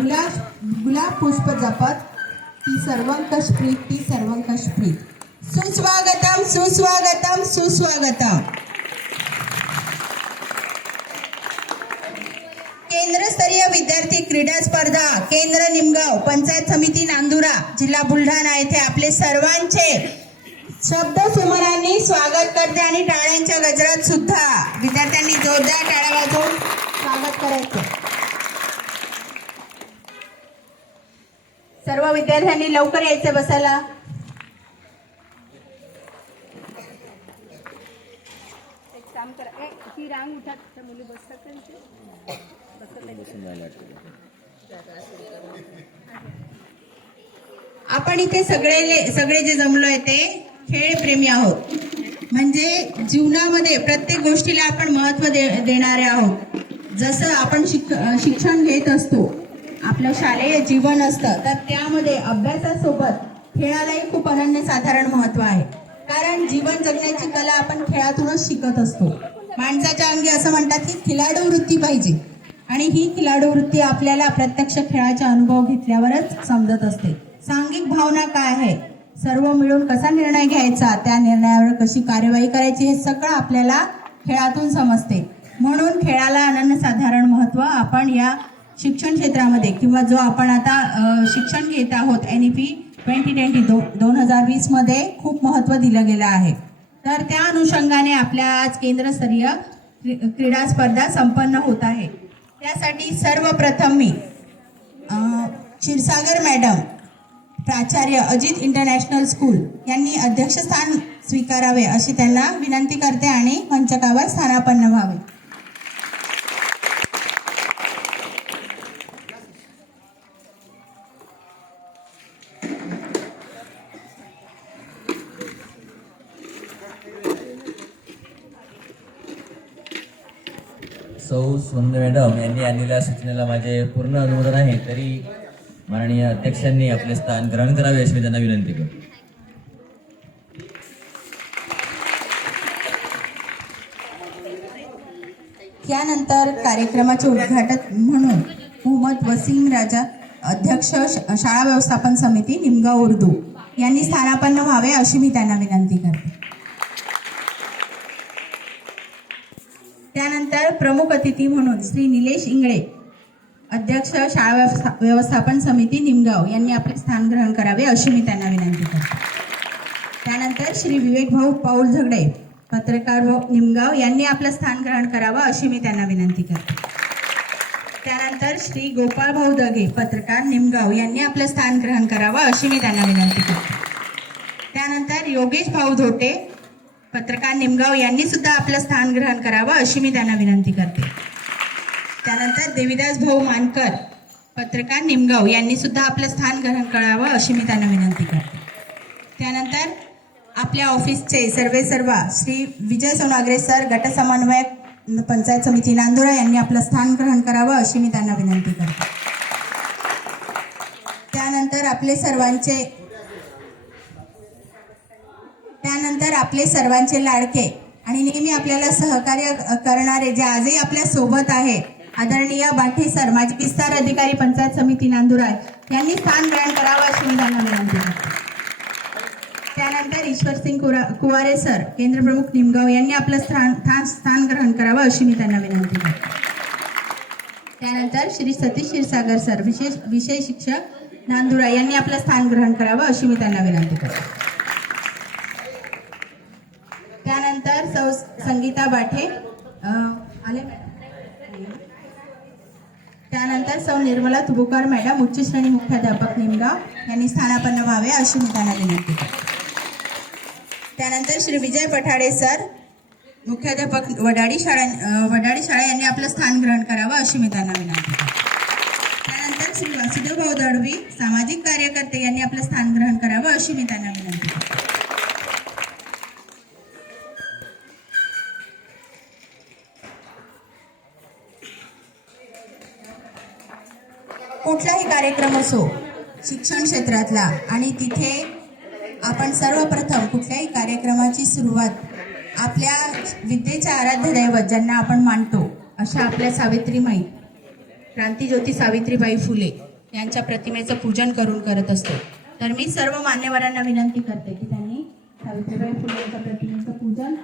गुलाब पुष्प जपत ती सर्वंकष प्रीत ती सर्वंकष प्रीत. सुस्वागतम सुस्वागतम सुस्वागतम. केंद्रस्तरीय विद्यार्थी क्रीडा स्पर्धा केंद्र निमगाव पंचायत समिती नांदुरा जिल्हा बुलढाणा येथे आपले सर्वांचे शब्द सुमनांनी स्वागत करते आणि टाळ्यांच्या गजरात सुद्धा विद्यार्थ्यांनी जोरदार टाळ्या वाजवून स्वागत करायचे. सर्व विद्यार्थ्यांनी लवकर यायचे बसायला. एक काम करा, ही रांग उठा, त्या मुली बसतात. आपण इथे सगळे जे जमलो आहे ते खेळप्रेमी आहोत. म्हणजे जीवनामध्ये प्रत्येक गोष्टीला आपण महत्त्व देणारे आहोत. जसं आपण शिक्षण घेत असतो, आपलं शालेय जीवन असतं, तर त्यामध्ये अभ्यासासोबत खेळालाही खूप अनन्यसाधारण महत्त्व आहे. कारण जीवन जगण्याची कला आपण खेळातूनच शिकत असतो. माणसाच्या अंगी असं म्हणतात की खिलाडू वृत्ती पाहिजे आणि ही खिलाडू वृत्ती आपल्याला प्रत्यक्ष खेळाचा अनुभव घेतल्यावरच समजत असते. सांघिक भावना काय आहे, सर्व मिळून कसा निर्णय घ्यायचा, त्या निर्णयावर कशी कार्यवाही करायची, हे सगळं आपल्याला खेळातून समजते. म्हणून खेळाला अनन्यसाधारण महत्त्व आपण या शिक्षण क्षेत्रामध्ये किंवा जो आपण आता शिक्षण घेत आहोत NEP 2020 मध्ये खूप महत्त्व दिलं गेलं आहे. तर त्या अनुषंगाने आपल्या आज केंद्रस्तरीय क्रीडा स्पर्धा संपन्न होत आहे. त्यासाठी सर्वप्रथम मी क्षीरसागर मॅडम प्राचार्य अजित इंटरनॅशनल स्कूल यांनी अध्यक्षस्थान स्वीकारावे अशी त्यांना विनंती करते आणि मंचकावर स्थानापन्न व्हावे. सौ सुंद मॅडम यांनी आणलेल्या सूचनेला माझे पूर्ण अनुमोदन आहे. तरी माननीय अध्यक्षांनी आपले स्थान ग्रहण करावे अशी मी त्यांना विनंती करतो. त्यानंतर कार्यक्रमाचे उद्घाटक म्हणून मोहम्मद वसीम राजा अध्यक्ष शाळा व्यवस्थापन समिती निमगाव उर्दू यांनी स्थानापन्न व्हावे अशी मी त्यांना विनंती करते. त्यानंतर प्रमुख अतिथी म्हणून श्री निलेश इंगळे अध्यक्ष शाळा व्यवस्थापन समिती निमगाव यांनी आपले स्थान ग्रहण करावे अशी मी त्यांना विनंती करते. त्यानंतर श्री विवेक भाऊ पाऊल झगडे पत्रकार निमगाव यांनी आपलं स्थान ग्रहण करावं अशी मी त्यांना विनंती करते. त्यानंतर श्री गोपाळ भाऊ दगे पत्रकार निमगाव यांनी आपलं स्थान ग्रहण करावं अशी मी त्यांना विनंती करते. त्यानंतर योगेश भाऊ धोटे पत्रकार निमगाव यांनी सुद्धा आपलं स्थान ग्रहण करावं अशी मी त्यांना विनंती करते. त्यानंतर देविदास भाऊ मानकर पत्रकार निमगाव यांनी सुद्धा आपलं स्थान ग्रहण करावं अशी मी त्यांना विनंती करते. त्यानंतर आपल्या ऑफिसचे सर्व श्री विजय सोनाग्रे सर गट समन्वयक पंचायत समिती नांदुरा यांनी आपलं स्थान ग्रहण करावं अशी मी त्यांना विनंती करते. त्यानंतर आपले सर्वांचे लाडके आणि नेहमी आपल्याला सहकार्य करणारे जे आजही आपल्या सोबत आहे आदरणीय बाठे सर माजी विस्तार अधिकारी पंचायत समिती नांदुरा यांनी स्थान ग्रहण करावं अशी मी त्यांना विनंती करते. त्यानंतर ईश्वरसिंग कुवारे सर केंद्र प्रमुख निमगाव यांनी आपलं स्थान ग्रहण करावं अशी मी त्यांना विनंती करते. त्यानंतर श्री सतीश क्षीरसागर सर विशेष शिक्षक नांदुरा यांनी आपलं स्थान ग्रहण करावं अशी मी त्यांना विनंती करते. त्यानंतर सौ संगीता बाठे आले. त्यानंतर सौ निर्मला तुबुकर मॅडम उच्च श्रेणी मुख्याध्यापक निमगाव यांनी स्थानापन्न व्हावे अशी मी त्यांना विनंती करते. त्यानंतर श्री विजय पठाडे सर मुख्याध्यापक वडाडी शाळा यांनी आपलं स्थान ग्रहण करावं अशी मी त्यांना विनंती करते. त्यानंतर श्री वासुदेव भाऊ दळवी सामाजिक कार्यकर्ते यांनी आपलं स्थान ग्रहण करावं अशी मी त्यांना विनंती करते. कुठलाही कार्यक्रम असो शिक्षण क्षेत्रातला आणि तिथे आपण सर्वप्रथम कुठल्याही कार्यक्रमाची सुरुवात आपल्या विद्येच्या आराध्य दैवत ज्यांना आपण मानतो अशा आपल्या सावित्रीमाई क्रांतीज्योती सावित्रीबाई फुले यांच्या प्रतिमेचं पूजन करून करत असतो. तर मी सर्व मान्यवरांना विनंती करते की त्यांनी सावित्रीबाई फुले यांच्या प्रतिमेचं पूजन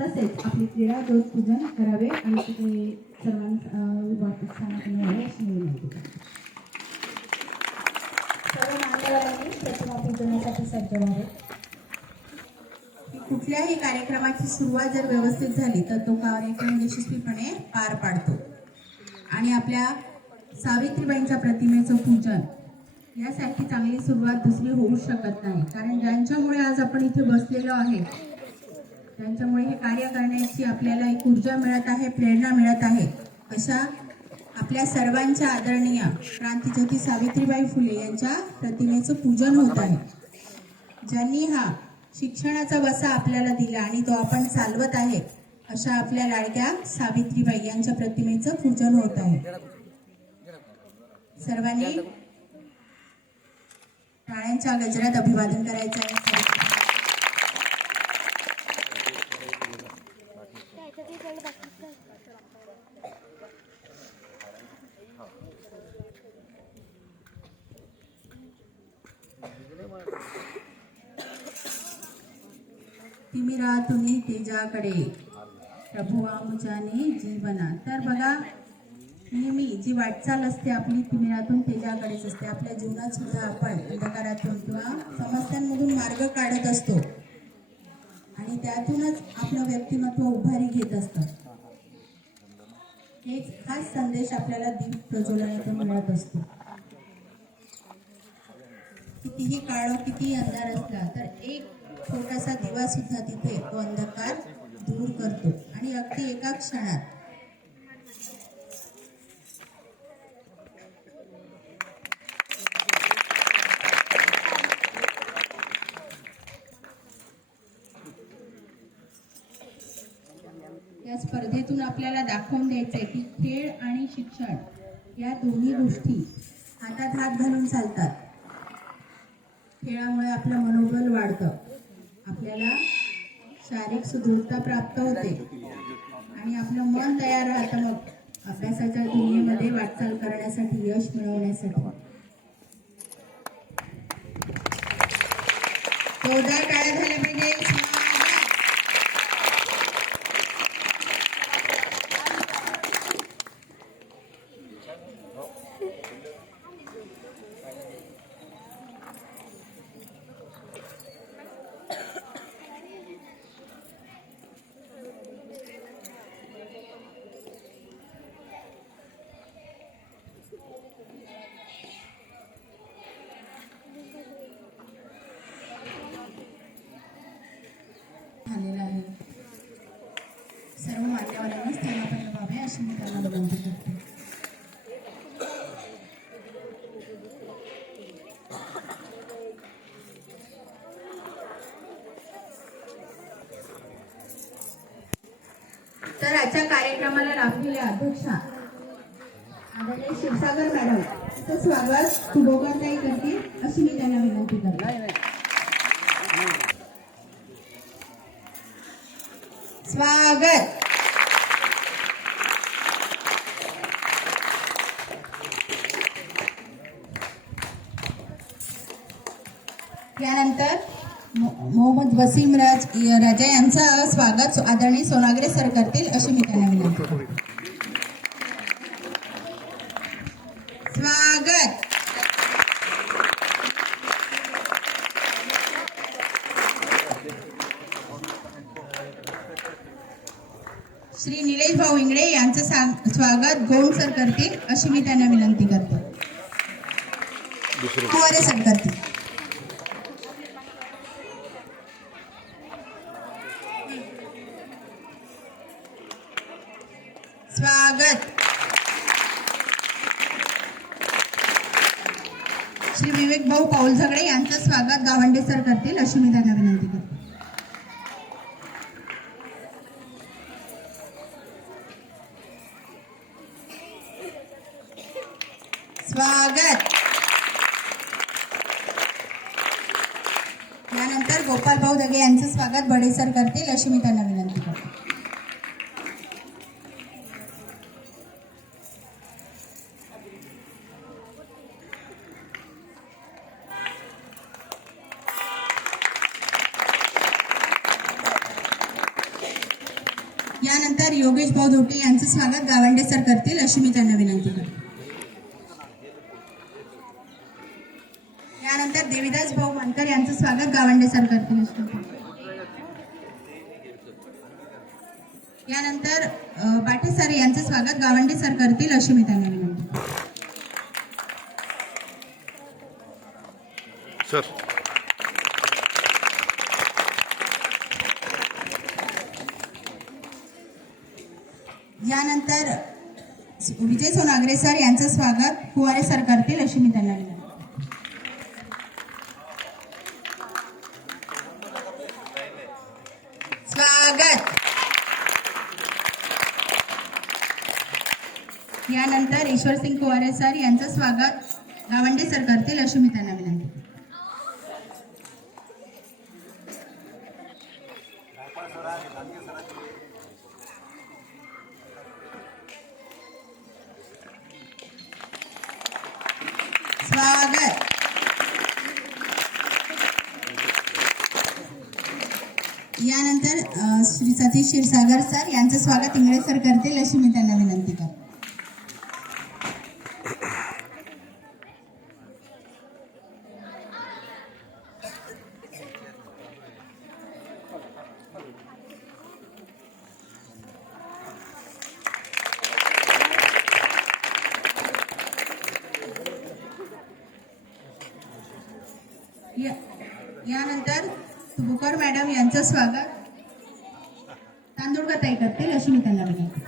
तसेच आपली क्रीडा ज्योत पूजन करावे आणि ते सर्वांना वापस स्थानापन्न व्हावे अशी मी विनंती करते. सर्व मान्यवरांनी प्रतिमा पूजनासाठी सज्ज व्हावे. कुठल्याही कार्यक्रमाची सुरुवात जर व्यवस्थित झाली तर तो कार्यक्रम यशस्वीपणे पार पाडतो. आणि आपल्या सावित्रीबाईंच्या प्रतिमेचं पूजन यासाठी चांगली सुरुवात दुसरी होऊ शकत नाही. कारण ज्यांच्यामुळे आज आपण इथे बसलेलो आहे, त्यांच्यामुळे हे कार्य करण्याची आपल्याला एक ऊर्जा मिळत आहे, प्रेरणा मिळत आहे, अशा आपल्या सर्वांच्या आदरणीय क्रांतीज्योती सावित्रीबाई फुले यांच्या प्रतिमेचं पूजन होत आहे. ज्यांनी हा शिक्षणाचा वसा आपल्याला दिला आणि तो आपण चालवत आहे, अशा आपल्या लाडक्या सावित्रीबाई यांच्या प्रतिमेचं पूजन होत आहे. सर्वांनी टाळ्यांच्या गजरात अभिवादन करायचं आहे. तिमिरा तुम्ही तेजाकडे प्रभू आमुजाने जीवना. तर बघा, नेहमी जी वाटचाल असते आपली तिमिरातून तेजाकडेच असते. आपल्या जीवनात सुद्धा आपण अंधकारातून किंवा समस्यांमधून मार्ग काढत असतो आणि त्यातूनच आपलं व्यक्तिमत्व उभारी घेत असतं. एक खास संदेश आपल्याला दीप प्रज्वलनातून मिळत असतो. कितीही काळ कितीही अंधार असला तर एक छोटासा दिवा सुद्धा तिथे तो अंधकार दूर करतो आणि अगदी एका क्षणात या स्पर्धेतून आपल्याला दाखवून द्यायचंय की खेळ आणि शिक्षण या दोन्ही गोष्टी हातात हात घालून चालतात. खेळामुळे आपलं मनोबल वाढतं, आपल्याला शारीरिक सुदृढता प्राप्त होते आणि आपलं मन तयार राहतं मग अभ्यासाच्या दुनियेमध्ये वाटचाल करण्यासाठी, यश मिळवण्यासाठी. जोरदार टाळ्या झाल्या पाहिजे. झालेला आहे. सर्व मान्यवरांना स्थानापन्न व्हावे अशी मी त्यांना विनंती करते. तर आजच्या कार्यक्रमाला लाभलेल्या अध्यक्षा आदरणीय क्षीरसागर मॅडम यांचं स्वागत सुभोगाताई करतील अशी मी त्यांना विनंती करते. स्वागत. यानंतर मोहम्मद वसीम राजा यांचं स्वागत आदरणीय सोनाग्रे सर करतील अशी मी त्यांना विनंती करते. स्वागत. श्री निलेश भाऊ इंगळे यांचं स्वागत गोंड सर करतील अशी मी त्यांना विनंती करते. फुवारे सर करतील. स्वागत. श्री विवेक भाऊ पाऊल झगडे यांचं स्वागत गावंडे सर करतील अशी मी त्यांना विनंती करते. स्वागत. यानंतर गोपाल भाऊ दगे यांचं स्वागत बडे सर करतील अशी मी त्यांना विनंती करते. योगेश भाऊ धोटे यांचं स्वागत गावंडे सर करतील अशी मी त्यांना विनंती करते. यानंतर देवीदास भाऊ मानकर यांचं स्वागत गावंडे सर करतील अशी मी त्यांना. यानंतर बाटे सर यांचं स्वागत गावंडे सर करतील अशी मी त्यांना विनंती करते. सर यानंतर विजय सोनाग्रे सर यांचं स्वागत फुवारे सर करतील अशी मी त्यांना विनंती. स्वागत. यानंतर ईश्वरसिंग फुवारे सर यांचं स्वागत गावंडे सर करतील अशी मी त्यांना विनंती. स्वागत. यानंतर श्री सतीश क्षीरसागर सर यांचं स्वागत इंगळे सर करतील अशी मी त्यांना विनंती करते. यानंतर तुबुकर मॅडम यांचं स्वागत तांदूळकर ताई करतील अशी मी त्यांना विनंती.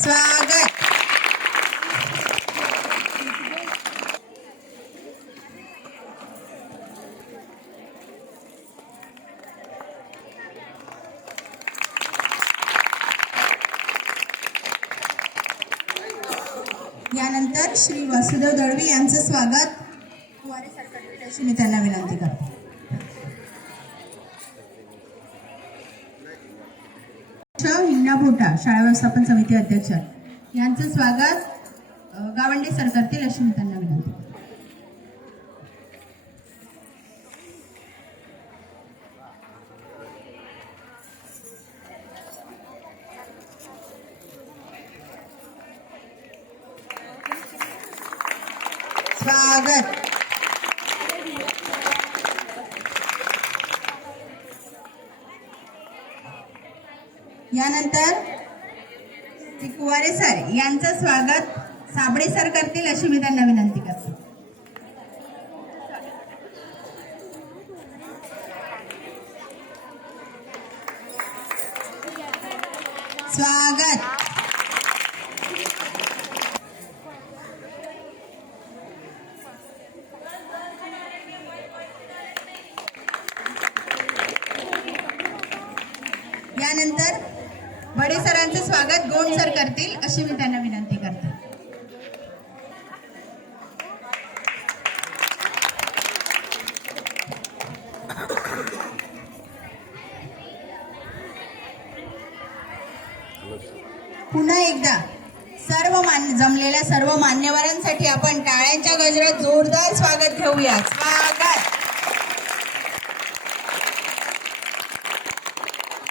स्वागत. यानंतर श्री वासुदेव दळवी यांचं स्वागत फुवारे सर करतील अशी मी त्यांना विनंती करते. हिंगणा भोटा शाळा व्यवस्थापन समिती अध्यक्ष यांचं स्वागत गावंडे सर करतील अशी मी त्यांना विनंती करते. स्वागत. यानंतर कुवारे सर यांचं स्वागत साबळे सर करतील अशी मी त्यांना विनंती करते. स्वागत. यानंतर बडे सरांचं स्वागत गोंड सर करतील अशी मी त्यांना विनंती करते. पुन्हा एकदा जमलेल्या सर्व मान्यवरांसाठी आपण टाळ्यांच्या गजरात जोरदार स्वागत घेऊया. स्वागत.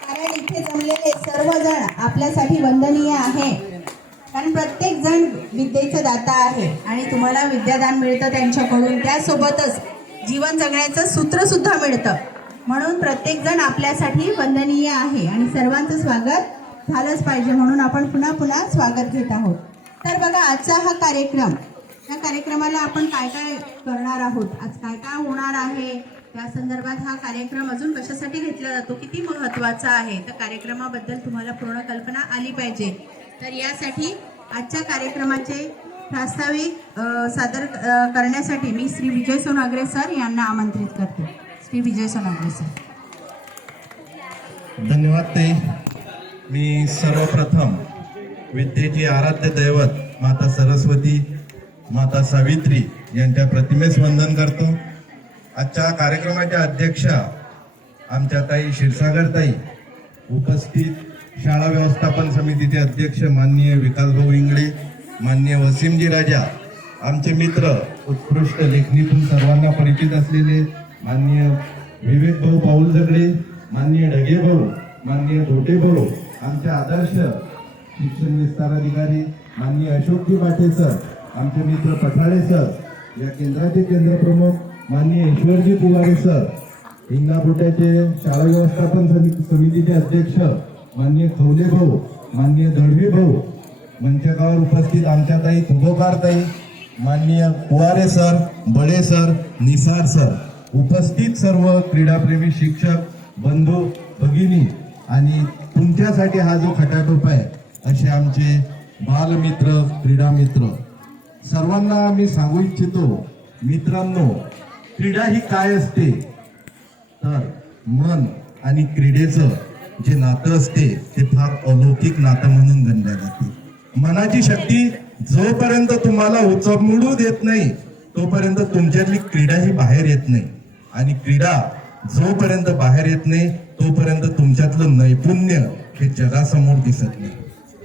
कारण इथे जमलेले सर्वजण आपल्यासाठी वंदनीय आहे. कारण प्रत्येक जण विद्येचं दाता आहे आणि तुम्हाला विद्यादान मिळतं त्यांच्याकडून. त्यासोबतच जीवन जगण्याचं सूत्र सुद्धा मिळतं. म्हणून प्रत्येक जण आपल्यासाठी वंदनीय आहे आणि सर्वांचं स्वागत झालंच पाहिजे म्हणून आपण पुन्हा पुन्हा स्वागत घेत आहोत. तर बघा आजचा हा कार्यक्रम, या कार्यक्रमाला आपण काय काय करणार आहोत, आज काय काय होणार आहे, त्या संदर्भात हा कार्यक्रम अजून कशासाठी घेतला जातो, किती महत्त्वाचा आहे, तर कार्यक्रमाबद्दल तुम्हाला पूर्ण कल्पना आली पाहिजे. तर यासाठी आजच्या कार्यक्रमाचे प्रास्ताविक सादर करण्यासाठी मी श्री विजय सोनाग्रे सर यांना आमंत्रित करते. श्री विजय सोनाग्रे सर. धन्यवाद ताई. मी सर्वप्रथम विद्येची आराध्य दैवत माता सरस्वती, माता सावित्री यांच्या प्रतिमेस वंदन करतो. आजच्या कार्यक्रमाच्या अध्यक्षा आमच्या ताई क्षीरसागर ताई, उपस्थित शाळा व्यवस्थापन समितीचे अध्यक्ष माननीय विकासभाऊ इंगळे, माननीय वसीमजी राजा, आमचे मित्र उत्कृष्ट लेखणीतून सर्वांना परिचित असलेले माननीय विवेक भाऊ पाऊल जगडे, माननीय ढगे भाऊ, माननीय धोटे भाऊ, आमचे आदर्श शिक्षण विस्तार अधिकारी माननीय अशोकजी पाटे सर, आमचे मित्र पठाळे सर, या केंद्राचे केंद्र प्रमुख माननीय ईश्वरजी पुवारे सर, हिंगणापुट्याचे शाळा व्यवस्थापन समितीचे अध्यक्ष माननीय खवले भाऊ, माननीय दळवी भाऊ, मंचकावर उपस्थित आमच्या ताई तुबोकार ताई, माननीय पुवारे सर, बडे सर, निसार सर, उपस्थित सर्व क्रीडाप्रेमी शिक्षक बंधू भगिनी आणि तुमच्यासाठी हा जो खटाटोप आहे असे आमचे बालमित्र, क्रीडा मित्र, सर्वांना मी सांगू इच्छितो, मित्रांनो, क्रीडा ही काय असते तर मन आणि क्रीडेचं जे नातं असते ते फार अलौकिक नातं म्हणून गणल्या जाते. मनाची शक्ती जोपर्यंत तुम्हाला उचमडू देत नाही तोपर्यंत तुमच्यातली क्रीडा ही बाहेर येत नाही, आणि क्रीडा जोपर्यंत बाहेर येत नाही तोपर्यंत तुमच्यातलं नैपुण्य हे जगासमोर दिसत नाही.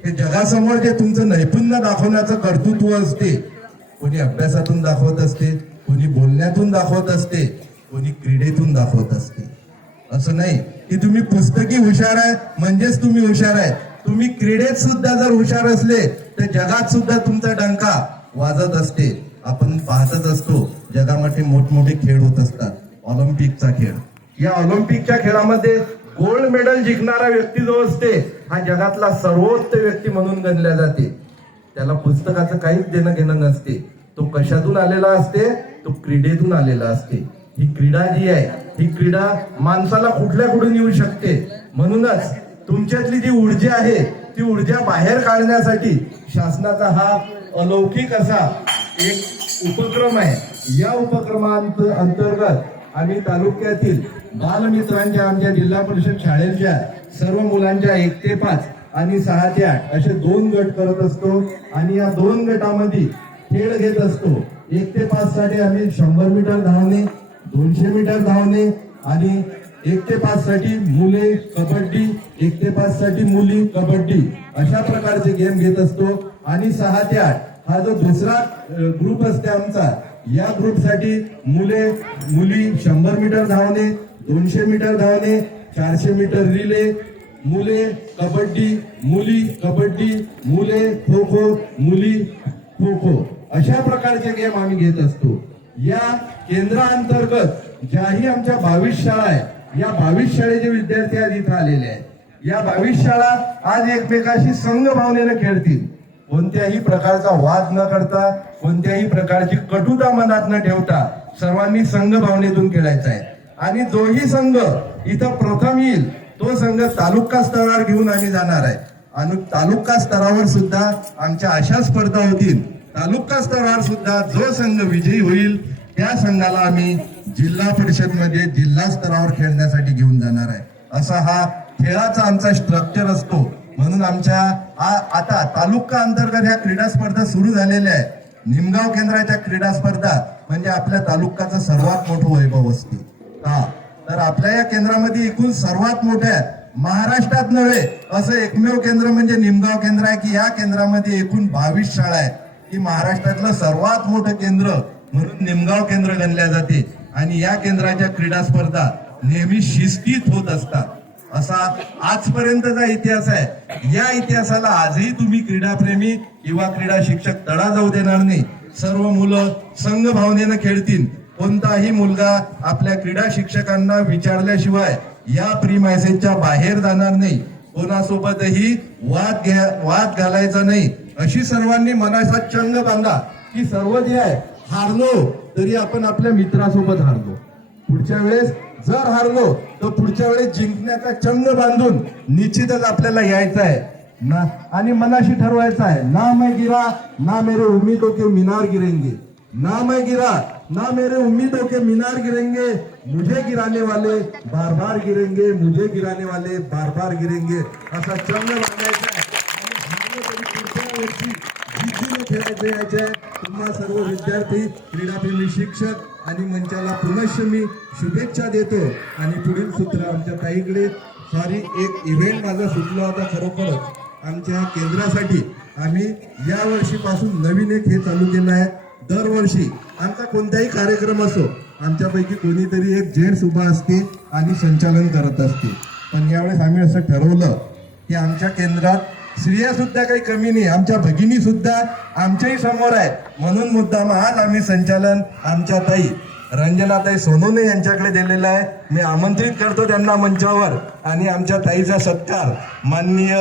हे जगासमोर जे तुमचं नैपुण्य दाखवण्याचं कर्तृत्व असते, कोणी अभ्यासातून दाखवत असते, कोणी बोलण्यातून दाखवत असते, कोणी क्रीडेतून दाखवत असते. असं नाही की तुम्ही पुस्तकी हुशार आहे म्हणजेच तुम्ही हुशार आहे. तुम्ही क्रीडेत सुद्धा जर हुशार असले तर जगात सुद्धा तुमचा डंका वाजत असते. आपण पाहतच असतो जगामध्ये मोठमोठे खेळ होत असतात. ऑलिम्पिकचा खेळ, या ऑलिम्पिकच्या खेळामध्ये गोल्ड मेडल जिंकणारा व्यक्ती जो असते हा जगातला सर्वोच्च व्यक्ती म्हणून गणला जाते. त्याला पुस्तकाचं काहीच देणं घेणं नसते. तो कशातून आलेला असते? तो क्रीडेतून आलेला असते. ही क्रीडा जी आहे ही क्रीडा माणसाला कुठून येऊ शकते. म्हणूनच तुमच्यातली जी ऊर्जा आहे ती ऊर्जा बाहेर काढण्यासाठी शासनाचा हा अलौकिक असा एक उपक्रम आहे. या उपक्रमांतर्गत आम्ही तालुक्यातील बालमित्रांच्या, आमच्या जिल्हा परिषद शाळेच्या सर्व मुलांच्या 1 ते 5 आणि 6 ते 8 असे 2 गट करत असतो, आणि या 2 गटामध्ये खेळ घेत असतो. 1 ते 5 साठी आम्ही 100 मीटर धावणे, 200 मीटर धावणे, आणि 1 ते 5 साठी मुले कबड्डी, 1 ते 5 साठी मुली कबड्डी, अशा प्रकारचे गेम घेत असतो. आणि 6 ते 8 हा जो दुसरा ग्रुप असते आमचा, या ग्रुपसाठी मुली 100 मीटर धावणे, 200 मीटर धावणे, 400 मीटर रिले, मुले कबड्डी, मुली कबड्डी, मुले खो खो, मुली खो खो, अशा प्रकारचे गेम आम्ही घेत असतो. या केंद्राअंतर्गत ज्याही आमच्या 22 शाळा आहे, या 22 शाळेचे विद्यार्थी आज इथं आलेले आहेत. या 22 शाळा आज एकमेकाशी संघ भावनेने खेळतील. कोणत्याही प्रकारचा वाद न करता, कोणत्याही प्रकारची कटुता मनात न ठेवता सर्वांनी संघ भावनेतून खेळायचा आहे. आणि जोही संघ इथं प्रथम येईल तो संघ तालुका स्तरावर घेऊन आम्ही जाणार आहे. आणि तालुका स्तरावर सुद्धा आमच्या अशा स्पर्धा होतील. तालुका स्तरावर सुद्धा जो संघ विजयी होईल त्या संघाला आम्ही जिल्हा परिषद मध्ये जिल्हा स्तरावर खेळण्यासाठी घेऊन जाणार आहे. असा हा खेळाचा आमचा स्ट्रक्चर असतो. म्हणून आमच्या आता तालुका अंतर्गत ह्या क्रीडा स्पर्धा सुरू झालेल्या आहेत. निमगाव केंद्राच्या क्रीडा स्पर्धा म्हणजे आपल्या तालुक्याचं सर्वात मोठं वैभव असते. तर आपल्या या केंद्रामध्ये एकूण सर्वात मोठ्या महाराष्ट्रात नव्हे असं एकमेव केंद्र म्हणजे निमगाव केंद्र आहे की या केंद्रामध्ये एकूण 22 शाळा आहेत. ही महाराष्ट्रातलं सर्वात मोठं केंद्र म्हणून निमगाव केंद्र गणल्या जाते. आणि या केंद्राच्या क्रीडा स्पर्धा नेहमी शिस्तीत होत असतात. असा आजपर्यंतचा इतिहास आहे. या इतिहासाला आजही तुम्ही क्रीडाप्रेमी किंवा क्रीडा शिक्षक तडा जाऊ देणार नाही. सर्व मुलं संघ भावनेनं खेळतील. कोणताही मुलगा आपल्या क्रीडा शिक्षकांना विचारल्याशिवाय या प्रीमायसेसच्या बाहेर जाणार नाही. कोणासोबतही वाद घालायचा नाही. अशी सर्वांनी मनाचा चंग बांधा की सर्व जे आहे हारलो तरी आपण आपल्या मित्रासोबत हारलो. पुढच्या वेळेस जर हारलो तर पुढच्या वेळेस जिंकण्याचा चंग बांधून निश्चितच आपल्याला यायचं आहे ना. आणि मनाशी ठरवायचं आहे, ना मैं गिरा ना मेरे उम्मीदों के मीनार गिरेंगे, ना मैं गिरा ना मेरे उम्मीदों के मीनार गिरेंगे, मुझे गिराने वाले बार बार गिरेंगे, मुझे गिराने वाले बार बार गिरेंगे, असा चंग बांधायचा आहे. आणि पुढच्या वर्षी खेळायचे यायचे तुम्हा सर्व विद्यार्थी क्रीडाप्रेमी शिक्षक आणि मंचाला पुनश्च मी शुभेच्छा देतो. आणि पुढील सूत्र आमच्या ताईकडे सॉरी एक इव्हेंट माझा सुचला होता खरोखरच आमच्या केंद्रासाठी आम्ही या वर्षीपासून नवीन एक हे चालू केलं आहे. दरवर्षी आमचा कोणताही कार्यक्रम असो आमच्यापैकी कोणीतरी एक जेंट्स उभा असते आणि संचालन करत असते. पण यावेळेस आम्ही असं ठरवलं की आमच्या केंद्रात स्त्रिया सुद्धा काही कमी नाही, आमच्या भगिनी सुद्धा आमच्याही समोर आहेत. म्हणून मुद्दाम आज आम्ही संचालन आमच्या ताई रंजनाताई सोनवणे यांच्याकडे दिलेलं आहे. मी आमंत्रित करतो त्यांना मंचावर आणि आमच्या ताईचा सत्कार माननीय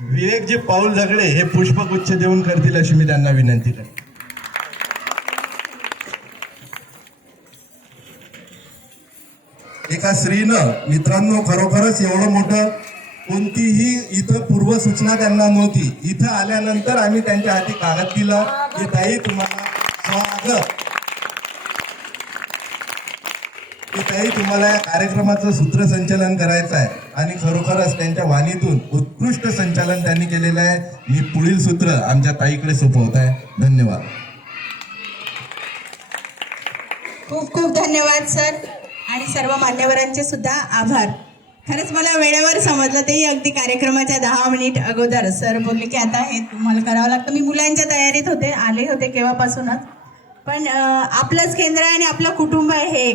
विवेकजी पाऊल झगडे हे पुष्पगुच्छ देऊन करतील अशी मी त्यांना विनंती करतो. एका स्त्रीनं मित्रांनो खरोखरच एवढं मोठं कोणतीही इथं पूर्वसूचना त्यांना नव्हती. इथं आल्यानंतर आम्ही त्यांच्या हाती कागद दिला की ताई तुम्हाला स्वागत, की ताई तुम्हाला या कार्यक्रमाचं सूत्रसंचालन करायचं आहे. आणि खरोखरच त्यांच्या वाणीतून उत्कृष्ट संचालन त्यांनी केलेलं आहे. मी पुढील सूत्र आमच्या ताईकडे सोपवत आहे. धन्यवाद. खूप खूप धन्यवाद सर आणि सर्व मान्यवरांचे सुद्धा आभार. खरंच मला वेळेवर समजलं, तेही अगदी कार्यक्रमाच्या 10 मिनिट अगोदर सर बोलले की आता हे तुम्हाला करावं लागतं. मी मुलांच्या तयारीत होते, आले होते केव्हापासूनच. पण आपलंच केंद्र आणि आपलं कुटुंब आहे हे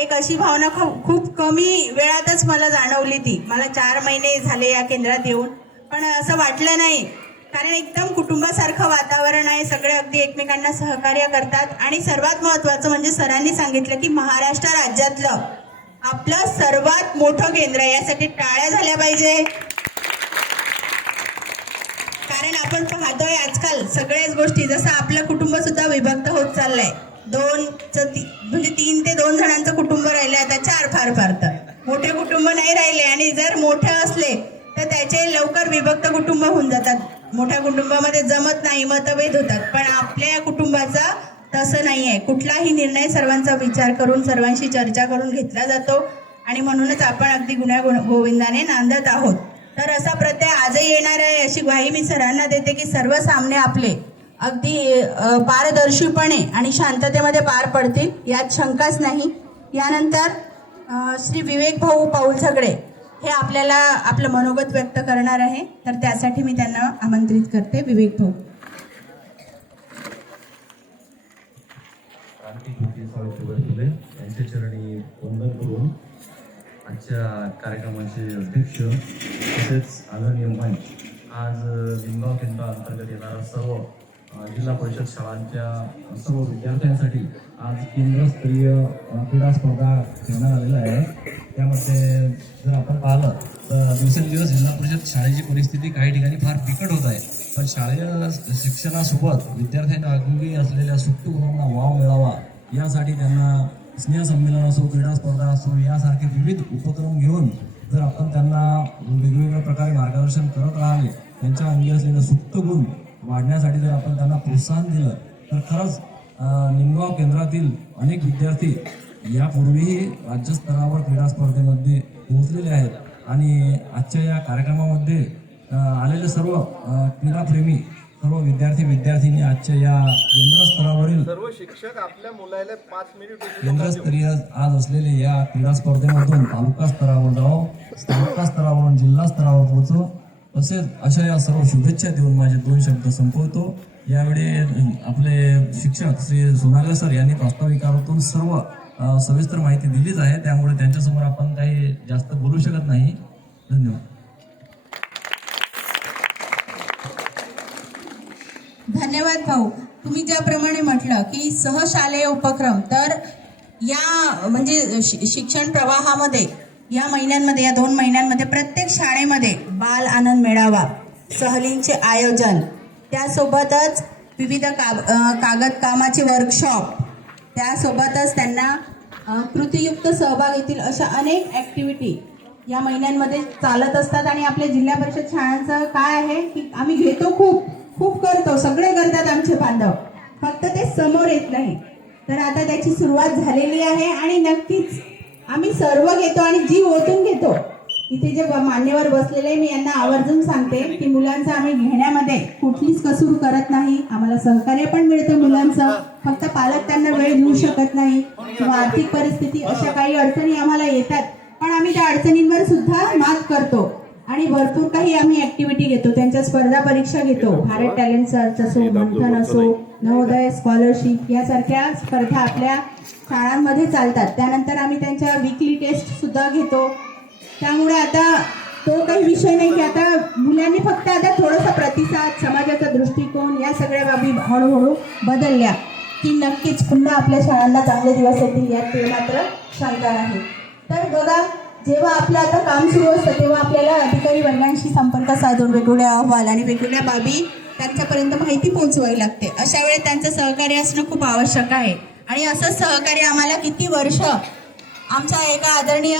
एक अशी भावना खूप कमी वेळातच मला जाणवली. ती मला 4 महिने झाले या केंद्रात येऊन, पण असं वाटलं नाही. कारण एकदम कुटुंबासारखं वातावरण आहे, सगळे अगदी एकमेकांना सहकार्य करतात. आणि सर्वात महत्त्वाचं म्हणजे सरांनी सांगितलं की महाराष्ट्र राज्यातलं आपलं सर्वात मोठं केंद्र आहे. यासाठी टाळ्या झाल्या पाहिजे. कारण आपण पाहतोय आजकाल सगळ्याच गोष्टी, जसं आपलं कुटुंब सुद्धा विभक्त होत चाललंय. म्हणजे 3 ते 2 जणांचं कुटुंब राहिले, आता 4 फार तर मोठे कुटुंब नाही राहिले. आणि जर मोठे असले तर त्याचे लवकर विभक्त कुटुंब होऊन जातात. मोठ्या कुटुंबामध्ये जमत नाही, मतभेद होतात. पण आपल्या कुटुंबाचा तसं नाही आहे. कुठलाही निर्णय सर्वांचा विचार करून सर्वांशी चर्चा करून घेतला जातो आणि म्हणूनच आपण अगदी गुण्यागोविंदाने नांदत आहोत. तर असा प्रत्यय आजही येणार आहे अशी ग्वाही मी सरांना देते की सर्व सामने आपले अगदी पारदर्शीपणे आणि शांततेमध्ये पार पडतील, यात शंकाच नाही. यानंतर श्री विवेक भाऊ पाऊल झगडे हे आपल्याला आपलं मनोगत व्यक्त करणार आहे. तर त्यासाठी मी त्यांना आमंत्रित करते. विवेक भाऊ. सावित्रीबाई फुले यांच्या चरणी वंदन करून आजच्या कार्यक्रमाचे अध्यक्ष तसेच आदरणीय मंच, आज लिंगाव केंद्राअंतर्गत येणाऱ्या सर्व जिल्हा परिषद शाळांच्या सर्व विद्यार्थ्यांसाठी आज केंद्रस्तरीय क्रीडा स्पर्धा घेण्यात आलेला आहे. त्यामध्ये जर आपण पाहिलं तर दिवसेंदिवस जिल्हा परिषद शाळेची परिस्थिती काही ठिकाणी फार बिकट होत आहे. पण शालेय शिक्षणासोबत विद्यार्थ्यांना अंगी असलेल्या सुप्त गुणांना वाव मिळावा यासाठी त्यांना स्नेहसंमेलन असो, क्रीडा स्पर्धा असो यासारखे विविध उपक्रम घेऊन जर आपण त्यांना वेगवेगळ्या प्रकारे मार्गदर्शन करत राहिले, त्यांच्या अंगी असलेले सुप्त गुण वाढण्यासाठी जर आपण त्यांना प्रोत्साहन दिलं तर खरंच निमगाव केंद्रातील अनेक विद्यार्थी यापूर्वीही राज्यस्तरावर क्रीडा स्पर्धेमध्ये पोहोचलेले आहेत. आणि आजच्या या कार्यक्रमामध्ये आलेले सर्व क्रीडाप्रेमी सर्व विद्यार्थी आजच्या या केंद्रस्तरावरील सर्व शिक्षक आपल्या मुलाला 5 मिनिट केंद्रस्तरीय आज असलेले या क्रीडा स्पर्धेमधून तालुका स्तरावर जावं, तालुका स्तरावरून जिल्हा स्तरावर पोहोचो. तसेच अशा या सर्व शुभेच्छा देऊन माझे 2 शब्द संपवतो. यावेळी आपले शिक्षक श्री सोनागर सर यांनी प्रास्ताविकातून सर्व सविस्तर माहिती दिलीच आहे, त्यामुळे त्यांच्यासमोर आपण काही जास्त बोलू शकत नाही. धन्यवाद. धन्यवाद भाऊ. तुम्ही ज्याप्रमाणे म्हटलं की सहशालेय उपक्रम, तर या म्हणजे शिक्षण प्रवाहामध्ये या महिन्यांमध्ये, या 2 महिन्यांमध्ये प्रत्येक शाळेमध्ये बाल आनंद मेळावा, सहलींचे आयोजन, त्यासोबतच विविध कागद कामाचे वर्कशॉप, त्यासोबतच त्यांना कृतीयुक्त सहभाग येतील अशा अनेक ॲक्टिव्हिटी या महिन्यांमध्ये चालत असतात. आणि आपल्या जिल्हा परिषद शाळांचं काय आहे की आम्ही घेतो, खूप करतो, सगळे करतात आमचे बांधव, फक्त ते समोर येत नाही. तर आता त्याची सुरुवात झालेली आहे आणि नक्कीच आम्ही सर्व घेतो आणि जीव ओतून घेतो. इथे जे मान्यवर बसलेले आहे, मी यांना आवर्जून सांगते की मुलांचं आम्ही घेण्यामध्ये कुठलीच कसूर करत नाही. आम्हाला सहकार्य पण मिळतं मुलांचं, फक्त पालक त्यांना वेळ देऊ शकत नाही किंवा आर्थिक परिस्थिती अशा काही अडचणी आम्हाला येतात, पण आम्ही त्या अडचणींवर सुद्धा मात करतो आणि भरपूर काही आम्ही ऍक्टिव्हिटी घेतो. त्यांच्या स्पर्धा परीक्षा घेतो, भारत टॅलेंट सर्च असो, मंथन असो, नवोदय स्कॉलरशिप यासारख्या स्पर्धा आपल्या शाळांमध्ये चालतात. त्यानंतर आम्ही त्यांच्या वीकली टेस्ट सुद्धा घेतो. त्यामुळे आता तो काही विषय नाही की आता मुलांनी फक्त आता थोडासा प्रतिसाद, समाजाचा दृष्टिकोन या सगळ्या बाबी हळूहळू बदलल्या की नक्कीच पुन्हा आपल्या शाळांना चांगले दिवस येतील यात ते मात्र शंका नाही. तर बघा, जेव्हा आपलं आता काम सुरू असतं तेव्हा आपल्याला अधिकारी वर्गांशी संपर्क साधून वेगवेगळे अहवाल आणि वेगवेगळ्या बाबी त्यांच्यापर्यंत माहिती पोहोचवावी लागते. अशा वेळेस त्यांचं सहकार्य असणं खूप आवश्यक आहे आणि असं सहकार्य आम्हाला किती वर्ष आमच्या एका आदरणीय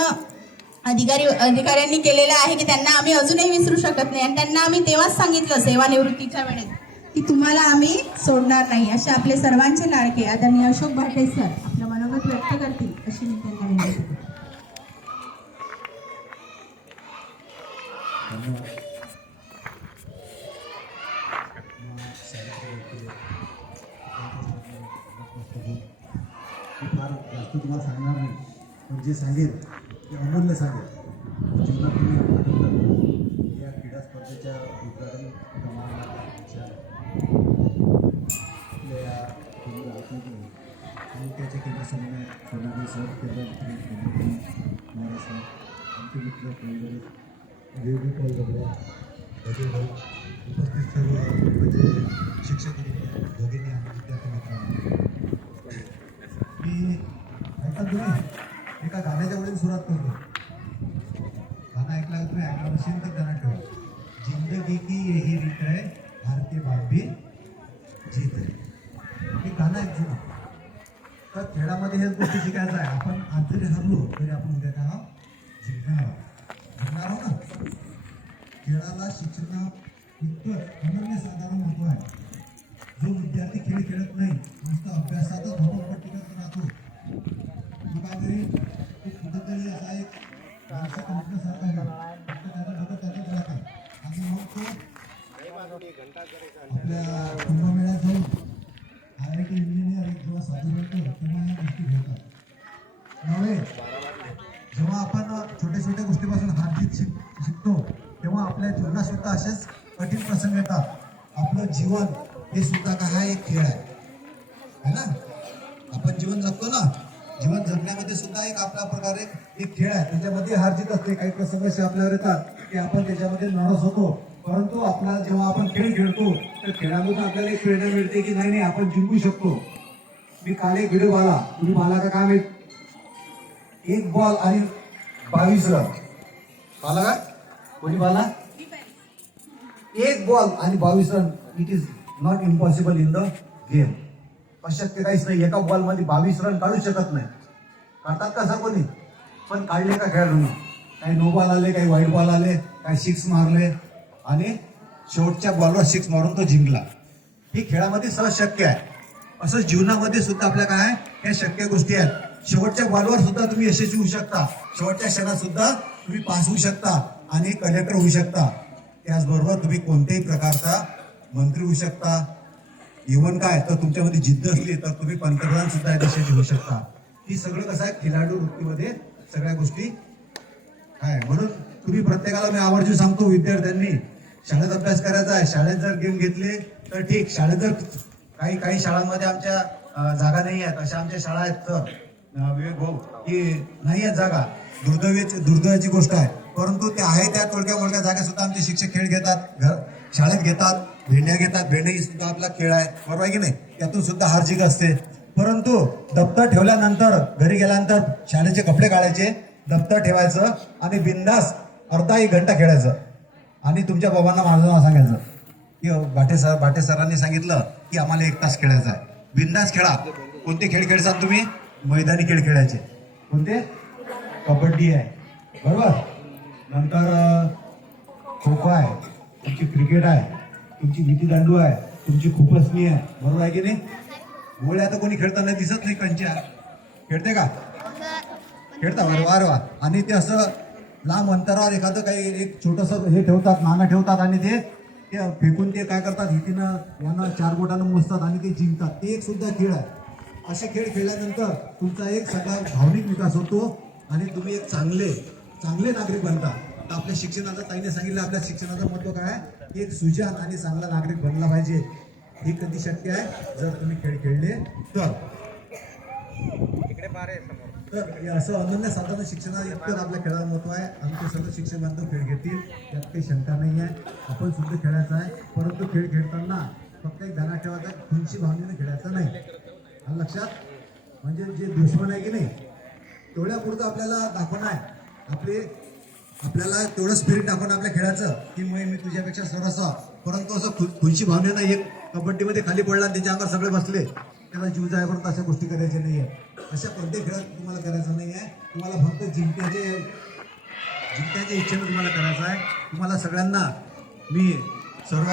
अधिकाऱ्यांनी केलेलं आहे की त्यांना आम्ही अजूनही विसरू शकत नाही. आणि त्यांना आम्ही तेव्हाच सांगितलं सेवानिवृत्तीच्या वेळेस की तुम्हाला आम्ही सोडणार नाही. असे आपले सर्वांचे लाडके आदरणीय अशोक भाटे सर आपलं मनोगत व्यक्त करतील अशी मी त्यांना विनंती करते. फार जास्त तुम्हाला सांगणार नाही, पण जे सांगेल ते अमूल्य सांगेल. जीवनात तुम्ही या क्रीडा स्पर्धेच्या उद्घाटन समारंभाच्या आपल्या या केंद्र आतमध्ये तालुक्याचे केंद्र समन्वय सोनाली सर, केंद्र महाराज सर, आमचे मित्र केंद्र वेगवेगळे कॉल बघा उपस्थित सर्व म्हणजे शिक्षक भगिनी आणि विद्यार्थी मित्रांनो, मी ऐका तुम्ही एका गाण्याच्या वरून सुरुवात करतो. गाणं ऐकला तुम्ही ऐकला नसेल तर त्यांना ठेवा. जिंदगी की यही रीत है, भारतीय बात भी जीत है. हे गाणं ऐकतो ना, तर खेळामध्ये हेच गोष्टी शिकायचं आहे. आपण आज जरी हरलो तरी आपण उद्या काय आहोत, जिंकणार आहोत ना. खेळाला शिक्षणा इतकं अनन्यसाधारण महत्त्व आहे. जो विद्यार्थी खेळ खेळत नाही, नुसतं अभ्यासातच धोपट टिकत राहतो, तो काहीतरी कुठेतरी असा एक माणसं कंपनीसारखा होईल. फक्त त्याचा डोकं त्याच्यात राहते आणि मग तो आपल्या कुंभमेळ्यात जाऊन IIT इंजिनियर जेव्हा सादर होतो तेव्हा या गोष्टी घडतात नव्हे. जेव्हा आपण छोट्या छोट्या गोष्टीपासून हार जीत शिकतो तेव्हा आपल्या जीवनात सुद्धा असेच कठीण प्रसंग येतात. आपलं जीवन हे सुद्धा काय हा एक खेळ आहे ना. आपण जीवन जगतो ना, जीवन जगण्यामध्ये सुद्धा एक आपल्या प्रकारे एक खेळ आहे. त्याच्यामध्ये हार जीत असते. काही प्रसंग असे आपल्यावर येतात की आपण त्याच्यामध्ये नाराज होतो, परंतु आपला जेव्हा आपण खेळ खेळतो तर खेळामधून आपल्याला एक प्रेरणा मिळते की नाही आपण जिंकू शकतो. मी काल एक व्हिडिओ पाहिला, तुम्ही पाहिला का काय माहित, 1 बॉल आणि 22 रन पाहिला का? कोणी पाहिला? 1 बॉल आणि 22 run. It is not impossible in the game. अशक्य काहीच नाही. एका बॉलमध्ये 22 रन काढू शकत नाही. काढतात का सर कोणी? पण काढले का खेळाडूंनी? काही नो बॉल आले, काही वाईट बॉल आले, काही 6 मारले आणि शेवटच्या बॉलवर 6 मारून तो जिंकला. ही खेळामध्ये सहज शक्य आहे. असं जीवनामध्ये सुद्धा आपल्या काय आहे, या शक्य गोष्टी आहेत. शेवटच्या बॉलवर सुद्धा तुम्ही यशस्वी होऊ शकता. शेवटच्या क्षणात सुद्धा तुम्ही पास होऊ शकता आणि कलेक्टर होऊ शकता. त्याचबरोबर तुम्ही कोणत्याही प्रकारचा मंत्री होऊ शकता. इव्हन काय तर तुमच्यामध्ये जिद्द असली तर तुम्ही पंतप्रधान सुद्धा या देशाचे होऊ शकता. ही सगळं कसं आहे, खेळाडू वृत्तीमध्ये सगळ्या गोष्टी आहे. म्हणून तुम्ही प्रत्येकाला मी आवर्जून सांगतो, विद्यार्थ्यांनी शाळेत अभ्यास करायचा आहे. शाळेत जर गेम घेतले तर ठीक. शाळेत जर काही शाळांमध्ये आमच्या जागा नाही आहेत, अशा आमच्या शाळा आहेत तर विवेक भाऊ की नाही आहेत जागा, दुर्दैवाची गोष्ट आहे. परंतु ते आहे त्या थोडक्या मोठ्या जागा सुद्धा आमचे शिक्षक खेळ घेतात, शाळेत घेतात, भेंड्या घेतात. भेंड्या ही सुद्धा आपला खेळ आहे, बरोबर आहे की नाही. त्यातून सुद्धा हारजीत असते. परंतु दप्तर ठेवल्यानंतर घरी गेल्यानंतर शाळेचे कपडे काढायचे, दप्तर ठेवायचं आणि बिंदास अर्धा 1 घंटा खेळायचं. आणि तुमच्या बाबांना माझं नाव सांगायचं की भाटे सरांनी सांगितलं की आम्हाला 1 तास खेळायचा आहे. बिंदास खेळा. कोणते खेळ खेळतात तुम्ही? मैदानी खेळ खेळायचे. कोणते? कबड्डी आहे, बरोबर. नंतर खो खो आहे, तुमची क्रिकेट आहे, तुमची विटी दांडू आहे, तुमची खुपसणी आहे, बरोबर आहे की नाही. गोळ्या तर कोणी खेळताना दिसत नाही. कंच्या खेळते का? खेळता, वार वा. आणि ते असं लांब अंतरावर एखादं काही एक छोटंसं हे ठेवतात, नाणं ठेवतात आणि ते फेकून ते काय करतात, हितीनं यांना 4 बोटानं मोजतात आणि ते जिंकतात. ते एक सुद्धा खेळ आहे. असे खेळ खेळल्यानंतर तुमचा एक सगळा भावनिक विकास होतो आणि तुम्ही एक चांगले नागरिक बनता. तर आपल्या शिक्षणाचं, ताईने सांगितलं आपल्या शिक्षणाचं महत्त्व काय आहे, की एक सुजाण आणि चांगला नागरिक बनला पाहिजे. हे कधी शक्य आहे जर तुम्ही खेळ खेळले तर. तर असं अनन्य साधारण शिक्षणात इतकं आपल्या खेळाला महत्व आहे. आमचे सर्व शिक्षक बांधव खेळ घेतील यात काही शंका नाही आहे. आपण सुद्धा खेळायचं आहे, परंतु खेळ खेळताना फक्त एक ध्यानात ठेवायचा, खुनशी भावनेने खेळायचं नाही. आणि लक्षात, म्हणजे जे दुश्मन आहे की नाही तेवढ्या पुरतं आपल्याला दाखवणं आहे. आपल्याला तेवढं स्पिरिट दाखवणं आपल्या खेळाचं, की मी तुझ्यापेक्षा सरस आहे. परंतु असं खुनशी भावनेनं एक कबड्डीमध्ये खाली पडला आणि त्याच्या अंगावर सगळे बसले, त्याला जीव जायपर्यंत अशा गोष्टी करायच्या नाही आहे. अशा कोणत्याही खेळात तुम्हाला करायचं नाही आहे. तुम्हाला फक्त जिंकण्याच्या इच्छेनं तुम्हाला करायचं आहे. तुम्हाला सगळ्यांना मी सर्व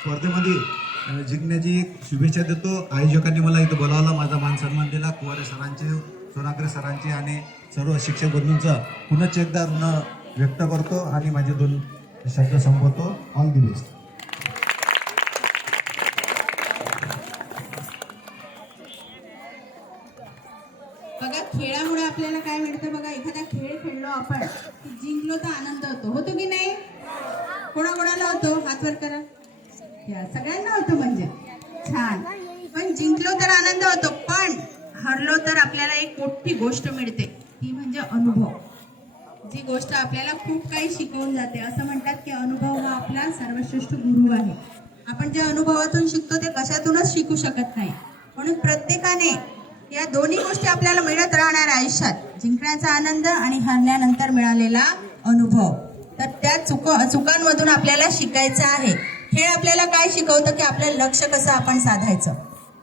स्पर्धेमध्ये जिंकण्याची शुभेच्छा देतो. आयोजकांनी मला इथं बोलावलं, माझा मान सन्मान दिला. कुवारे सरांचे, सोनाग्रे सरांचे आणि सर्व शिक्षक बंधूंचा पुनश्च एकदा ऋण व्यक्त करतो आणि माझे 2 शब्द संपवतो. All the best. बघा, खेळामुळे आपल्याला काय मिळतं बघा. एखादा खेळ खेळलो आपण की जिंकलो तर आनंद होतो की नाही? कोणाकोणाला होतो? हात वर करा. या सगळ्यांना होतो म्हणजे छान. पण जिंकलो तर आनंद होतो, पण हरलो तर आपल्याला एक मोठी गोष्ट मिळते, ती म्हणजे अनुभव. जी गोष्ट आपल्याला खूप काही शिकवून जाते. असं म्हणतात की अनुभव हा आपला सर्वश्रेष्ठ गुरु आहे. आपण जे अनुभवातून शिकतो ते कशातूनच शिकू शकत नाही. म्हणून प्रत्येकाने या दोन्ही गोष्टी आपल्याला मिळत राहणार आयुष्यात, जिंकण्याचा आनंद आणि हरल्यानंतर मिळालेला अनुभव. तर त्या चुकांमधून आपल्याला शिकायचं आहे. खेळ आपल्याला काय शिकवतं, की आपलं लक्ष कसं आपण साधायचं.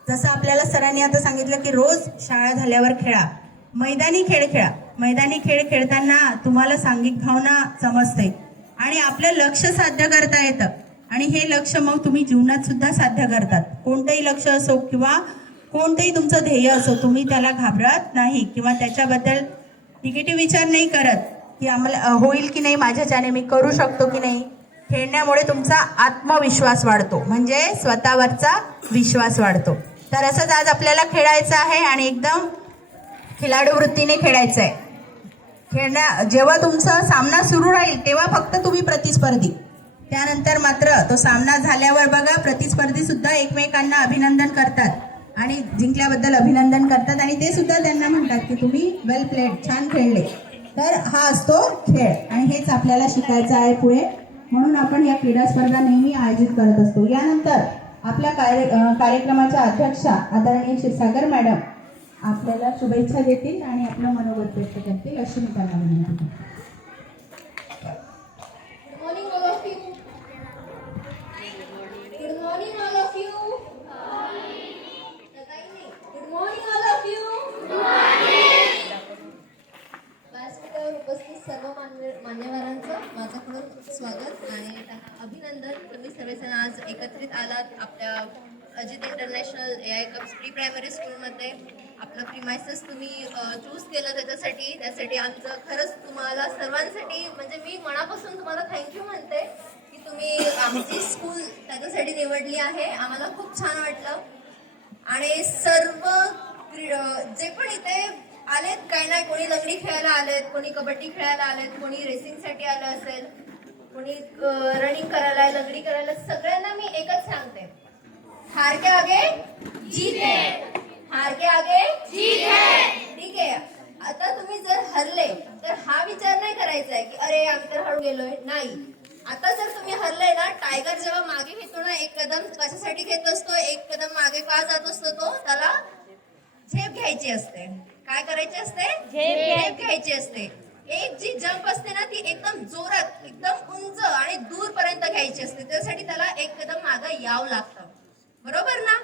जसं आपल्याला सरांनी आता सांगितलं की रोज शाळा झाल्यावर खेळा, मैदानी खेळ खेळा. मैदानी खेळ खेळताना तुम्हाला सांघिक भावना समजते आणि आपलं लक्ष साध्य करता येतं. आणि हे लक्ष मग तुम्ही जीवनात सुद्धा साध्य करतात. कोणतंही लक्ष असो किंवा कोणतंही तुमचं ध्येय असो, तुम्ही त्याला घाबरत नाही किंवा त्याच्याबद्दल निगेटिव्ह विचार नाही करत की आम्हाला होईल की नाही, माझ्याच्याने मी करू शकतो की नाही. खेळण्यामुळे तुमचा आत्मविश्वास वाढतो, म्हणजे स्वतःवरचा विश्वास वाढतो. तर असंच आज आपल्याला खेळायचं आहे आणि एकदम खिलाडू वृत्तीने खेळायचं आहे. जेव्हा तुमचा सामना सुरू राहील तेव्हा फक्त तुम्ही प्रतिस्पर्धी. त्यानंतर मात्र तो सामना झाल्यावर बघा, प्रतिस्पर्धी सुद्धा एकमेकांना अभिनंदन करतात आणि जिंकल्याबद्दल अभिनंदन करतात आणि ते सुद्धा त्यांना म्हणतात की तुम्ही वेल प्लेड, छान खेळले. तर हा असतो खेळ आणि हेच आपल्याला शिकायचं आहे पुढे. म्हणून आपण या क्रीडा स्पर्धा नेहमी आयोजित करत असतो. यानंतर आपल्या कार्यक्रमाच्या अध्यक्षा आदरणीय क्षीरसागर मॅडम आपल्याला शुभेच्छा देतील आणि आपलं मनोगत व्यक्त करतील, अशी मी त्यांना विनंती करते. Morning all of you. Good morning all of you. Good morning all of you. व्यासपीठावर उपस्थित सर्व मान्यवरांचं माझ्याकडून स्वागत आणि अभिनंदन. तुम्ही सर्वजण आज एकत्रित आलात आपल्या Ajit international AI cups pre primary स्कूलमध्ये. आपलं प्रिमायसेस तुम्ही चूज केलं त्यासाठी आमचं खरंच तुम्हाला सर्वांसाठी, म्हणजे मी मनापासून तुम्हाला थँक्यू म्हणते की तुम्ही आमची स्कूल त्याच्यासाठी निवडली आहे. आम्हाला खूप छान वाटलं. आणि सर्व जे पण इथे आलेत, काही नाही, कोणी लंगडी खेळायला आलेत, कोणी कबड्डी खेळायला आलेत, कोणी रेसिंगसाठी आलं असेल, कोणी रनिंग करायला, लंगडी करायला, सगळ्यांना मी एकच सांगते, हार के आगे जीत है, हार के आगे जीत है. ठीक आहे. आता तुम्ही जर हरले तर हा विचार नाही करायचा आहे की अरे आम्ही तर हरलो गेलोय. नाही, आता जर तुम्ही हरले ना, टायगर जेव्हा मागे घेतो ना, एक कदम कशासाठी घेत असतो, एक कदम मागे का जात असतो तो, त्याला झेप घ्यायची असते. काय करायची असते? झेप घ्यायची असते. एक जी जंप असते ना, ती एकदम जोरात, एकदम उंच आणि दूर पर्यंत घ्यायची असते. त्यासाठी त्याला एक कदम मागे यावं लागतं. बरोबर ना?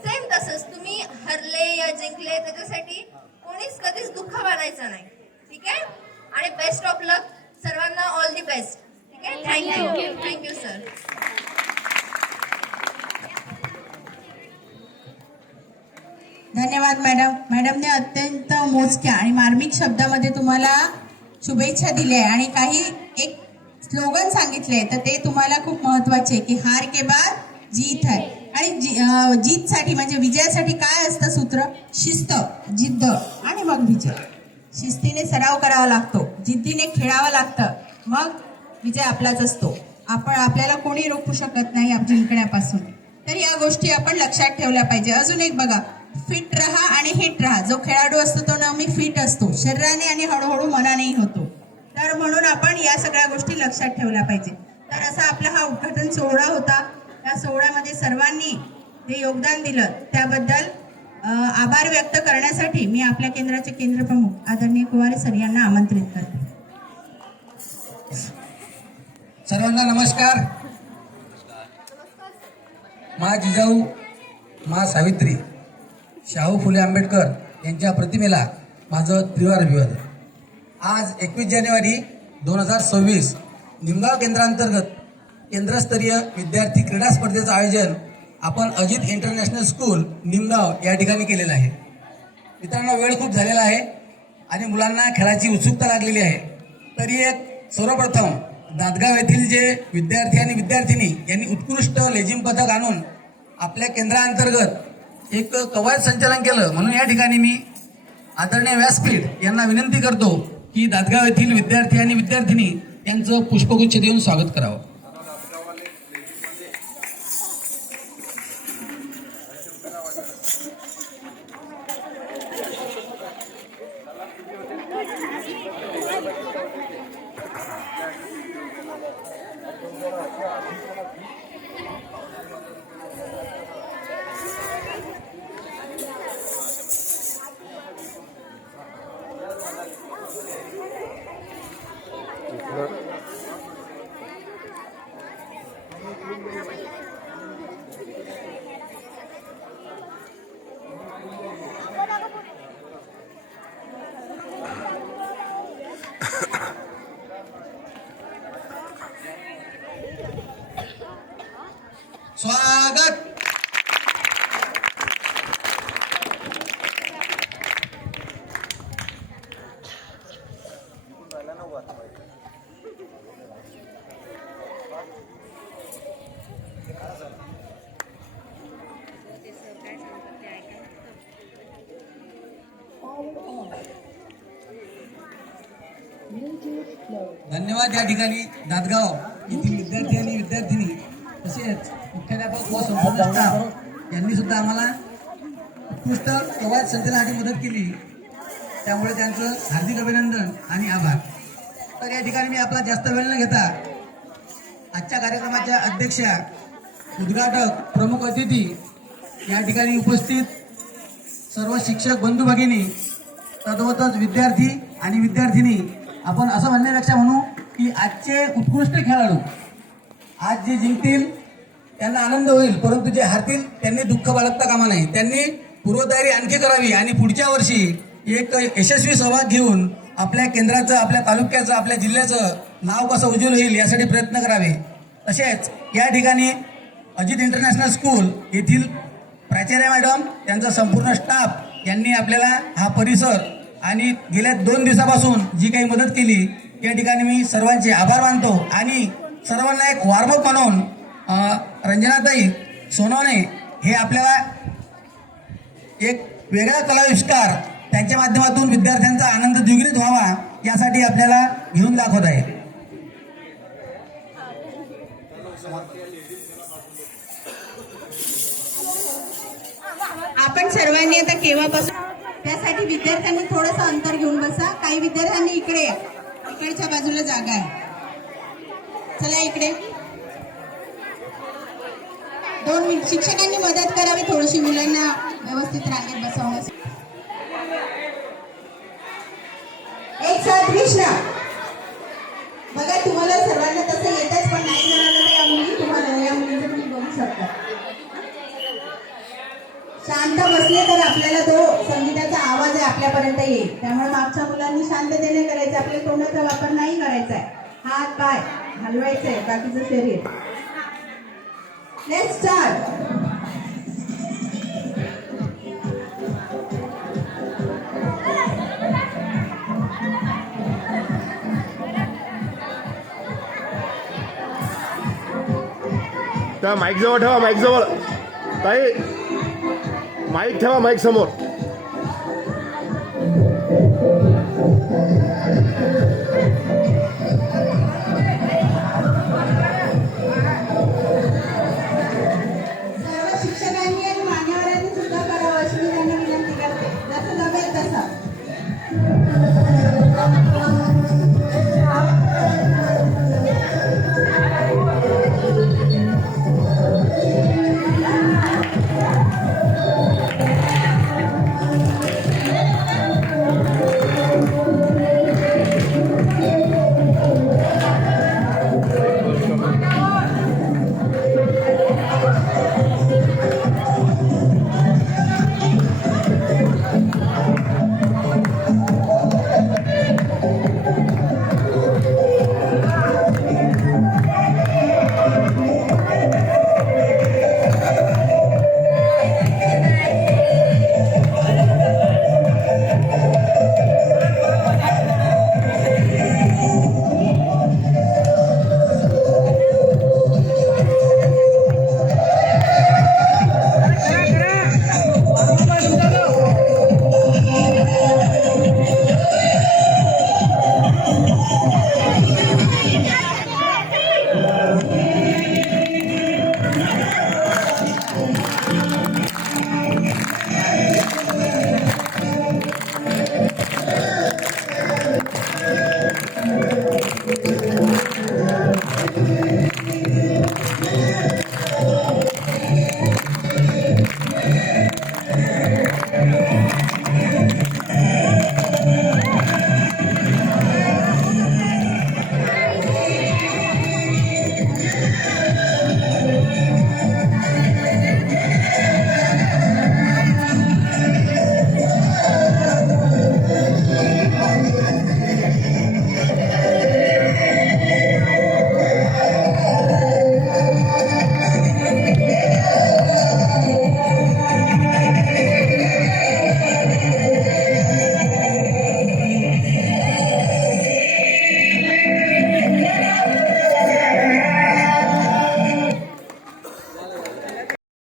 सेम तसंच तुम्ही हरले या जिंकले त्याच्यासाठी कोणीच कधीच दुःख मानायचं नाही. ठीक आहे. आणि बेस्ट ऑफ लक सर्वांना, ऑल दी बेस्ट. ठीक आहे. Thank you sir. धन्यवाद मॅडम. मॅडमने अत्यंत मोजक्या आणि मार्मिक शब्दामध्ये तुम्हाला शुभेच्छा दिल्या आणि काही एक स्लोगन सांगितले, तर ते तुम्हाला खूप महत्वाचे, की हार के बाद जीत है. आणि जीतसाठी म्हणजे विजयासाठी काय असतं सूत्र? शिस्त, जिद्द आणि मग विजय. शिस्तीने सराव करावा लागतो, जिद्दीने खेळावं लागतं, मग विजय आपलाच असतो. आपल्याला कोणी रोखू शकत नाही जिंकण्यापासून. तर या गोष्टी आपण लक्षात ठेवल्या पाहिजे. अजून एक बघा, फिट राहा आणि हिट राहा. जो खेळाडू असतो तो नेहमी फिट असतो, शरीराने आणि हळूहळू मनानेही होतो. तर म्हणून आपण या सगळ्या गोष्टी लक्षात ठेवल्या पाहिजे. तर असा आपला हा उद्घाटन सोहळा होता. या सोहळ्यामध्ये सर्वांनी जे योगदान दिलं त्याबद्दल आभार व्यक्त करण्यासाठी मी आपल्या केंद्राचे केंद्रप्रमुख आदरणीय कुवारे सर यांना आमंत्रित करते. सर्वांना नमस्कार. मा जिजाऊ मा सावित्री शाहू फुले आंबेडकर यांच्या प्रतिमेला माझं त्रिवार अभिवादन. आज 21 जानेवारी 2026 निमगाव केंद्रांतर्गत केंद्रस्तरीय विद्यार्थी क्रीडा स्पर्धेचं आयोजन आपण अजित इंटरनॅशनल स्कूल निमगाव या ठिकाणी केलेलं आहे. मित्रांनो, वेळ खूप झालेला आहे आणि मुलांना खेळाची उत्सुकता लागलेली आहे. तरी एक सर्वप्रथम दादगाव येथील जे विद्यार्थी आणि विद्यार्थिनी यांनी उत्कृष्ट लेझिम पदक आणून आपल्या केंद्राअंतर्गत एक कवायत संचालन केलं, म्हणून या ठिकाणी मी आदरणीय व्यासपीठ यांना विनंती करतो की दादगाव येथील विद्यार्थी आणि विद्यार्थिनी यांचं पुष्पगुच्छ देऊन स्वागत करावं. स्वागत. धन्यवाद. या ठिकाणी दादगाव येथील विद्यार्थी आणि विद्यार्थिनी तसेच मुख्याध्यापक व संपूर्ण स्टाफ यांनी सुद्धा आम्हाला उत्कृष्ट कवायत संचलनासाठी मदत केली, त्यामुळे त्यांचं हार्दिक अभिनंदन आणि आभार. तर या ठिकाणी मी आपला जास्त वेळ न घेता आजच्या कार्यक्रमाच्या अध्यक्षा, उद्घाटक, प्रमुख अतिथी, या ठिकाणी उपस्थित सर्व शिक्षक बंधू भगिनी, तद्वतच विद्यार्थी आणि विद्यार्थिनी, आपण असं म्हणण्यापेक्षा म्हणू की आजचे उत्कृष्ट खेळाडू आज जे जिंकतील त्यांना आनंद होईल, परंतु जे हारतील त्यांनी दुःख बाळगता कामा नये. त्यांनी पूर्वतयारी आणखी करावी आणि पुढच्या वर्षी एक यशस्वी सहभाग घेऊन आपल्या केंद्राचं, आपल्या तालुक्याचं, आपल्या जिल्ह्याचं नाव कसं उज्ज्वल होईल यासाठी प्रयत्न करावे. तसेच या ठिकाणी अजित इंटरनॅशनल स्कूल येथील प्राचार्य मॅडम, त्यांचा संपूर्ण स्टाफ यांनी आपल्याला हा परिसर आणि गेल्या 2 दिवसापासून जी काही मदत केली, या ठिकाणी मी सर्वांचे आभार मानतो. आणि सर्वांना एक वॉर्मअप म्हणून रंजनाताई सोनवणे हे आपल्याला एक वेगळा कलाविष्कार त्यांच्या माध्यमातून विद्यार्थ्यांचा आनंद द्विगुणित व्हावा यासाठी आपल्याला घेऊन दाखवत आहे. आपण सर्वांनी आता केव्हापासून, त्यासाठी विद्यार्थ्यांनी थोडंसं अंतर घेऊन बसा. काही विद्यार्थ्यांनी इकडे या, इकडच्या बाजूला जागा आहे. चला इकडे. 2 मिनिट शिक्षकांनी मदत करावी थोडीशी मुलांना व्यवस्थित रांगेत बसवण्यासाठी. एक साथ कृष्णा. बघा, तुम्हाला सर्वांना तसं येतच, पण नाही जणांना या मुली तुम्हाला या मुलींचं तुम्ही बघू शकता. शांत बसले तर आपल्याला तो संगीताचा आवाज आहे आपल्यापर्यंत येईल. त्यामुळे मागच्या मुलांनी शांततेने करायचं, आपल्या तोंडाचा वापर नाही करायचा आहे. हात पाय हलवायचे, बाकीचं शरीर. Let's start. त्या माईक जवळ ठेवा, माईक जवळ ताई, माईक ठेवा, माईक समोर.